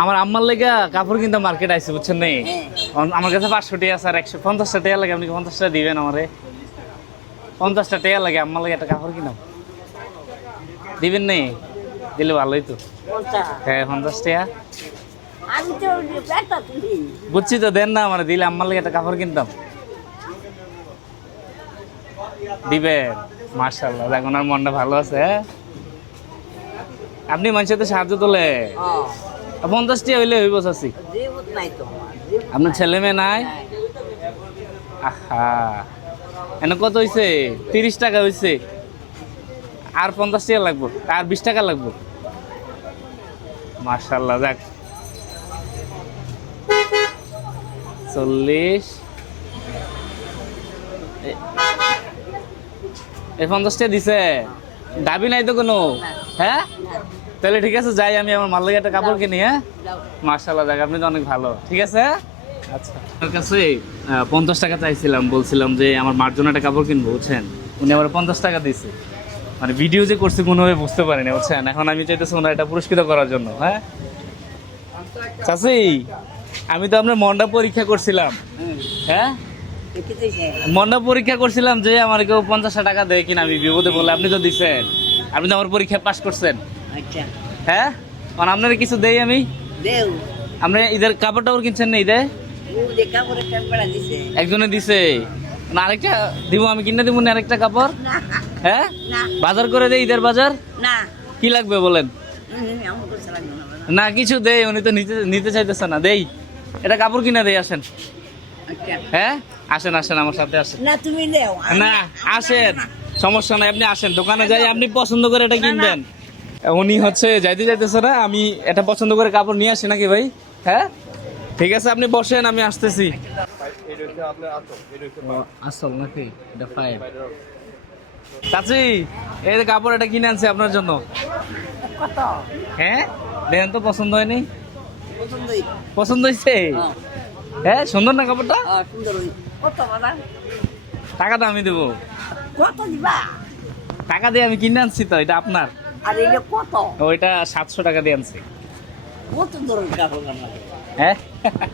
আমার আম্মার লেগা কাপড় কিনতে মার্কেট আইছে বুঝছেন নেই আমার কাছে 500 টাকা আছে আর 150 টাকা লাগে আপনি 50 টাকা দিবেন আমারে 50 টাকা লাগে আম্মার লেগে একটা কাপড় কিনাম দিবেন নেই দিলে ভালোই তো হ্যাঁ 50 টাকা আমি তো পেটা তুলি বুঝছি তো দেন না আমার দিলে আম্মার লেগে একটা কাপড় কিনতাম দিবেন মাশাআল্লাহ এখন আর মনটা ভালো আছে হ্যাঁ আপনি মানুষের তো সাহায্য তোলে 50 টাকা হইলে হইব চাচি জীবত নাই তো আপনার ছেলে মেয়ে নাই আহা এনে কত হয়েছে 30 টাকা হয়েছে আর 50 টাকা লাগবো আর 20 টাকা লাগবো মাশাআল্লাহ যাক 40 এই 50 টাকা দিছে দাবি নাই তো কোনো হ্যাঁ তাহলে ঠিক আছে যাই আমি আমার মাল লাগে একটা কাপড় কিনি হ্যাঁ মাশাআল্লাহ যাক আপনি তো অনেক ভালো ঠিক আছে আচ্ছা আপনার কাছে 50 টাকা চাইছিলাম বলছিলাম যে আমার মার জন্য একটা কাপড় কিনবো বুঝছেন উনি আমার 50 টাকা দিয়েছে মানে ভিডিও যে করছে কোনোভাবে বুঝতে পারিনি বুঝছেন এখন আমি চাইতেছি ওনার এটা পুরস্কৃত করার জন্য হ্যাঁ চাচি আমি তো আপনার মনটা পরীক্ষা করছিলাম হ্যাঁ মনটা পরীক্ষা করছিলাম যে আমার কেউ 50 টাকা দেয় কিনা আমি বিপদে বলে আপনি তো দিচ্ছেন আপনি তো আমার পরীক্ষা পাস করছেন আচ্ছা হ্যাঁ কারণ আপনার কিছু দেই আমি দেও আপনি ঈদের কাপড় টাপড় কিনছেন না ঈদে ও দেখা করে টেম্পড়া দিছে একজনে দিছে না আরেকটা দিব আমি কিনে দিব না আরেকটা কাপড় না হ্যাঁ না বাজার করে দেই ঈদের বাজার না কি লাগবে বলেন আমার কাছে লাগবে না না কিছু দেই উনি তো নিতে চাইতেছে না দেই এটা কাপড় কিনে দেই আসেন আচ্ছা হ্যাঁ আসেন আসেন আমার সাথে আসেন না তুমি দেও না আসেন সমস্যা নাই আপনি আসেন দোকানে যাই আপনি পছন্দ করে এটা কিনবেন উনি হচ্ছে যাইতেছে না আমি এটা পছন্দ করে কাপড় নিয়ে আসি নাকি ভাই হ্যাঁ ঠিক আছে আপনি বসেন আমি আসতেছি আসল নাকি এটা ফাইভ চাচি এই যে কাপড় এটা কিনে আনছি আপনার জন্য কত হ্যাঁ দেখেন তো পছন্দ হয়নি পছন্দই পছন্দ হয়েছে হ্যাঁ সুন্দর না কাপড়টা সুন্দর কত বাবা টাকাটা আমি দেবো কত দিবা টাকা দিয়ে আমি কিনে আনছি তো এটা আপনার আর এটা কত ওইটা 700 টাকা দিয়ে আনছি কত ধরনের কাপড় কাটা হ্যাঁ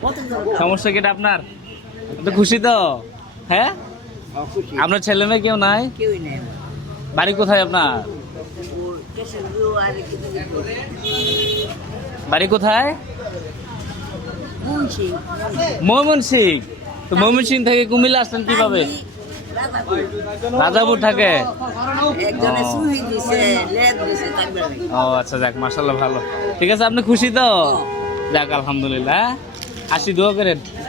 কত ধরনের সমস্যা কি এটা আপনার আপনি খুশি তো হ্যাঁ খুশি আপনার ছেলে মেয়ে কেউ নাই কেউই নেই বাড়ি কোথায় আপনার ও কেসে দিও আর কিছু দিও বাড়ি কোথায় মুন্সি ময়মনসিং তো ময়মনসিং থেকে কুমিল্লা আসলেন কিভাবে রাজাপুর থাকে একজনে সুই দিছে লেদ দিছে তাকবে ও আচ্ছা যাক মাশাআল্লাহ ভালো ঠিক আছে আপনি খুশি তো যাক আলহামদুলিল্লাহ আসি দোয়া করেন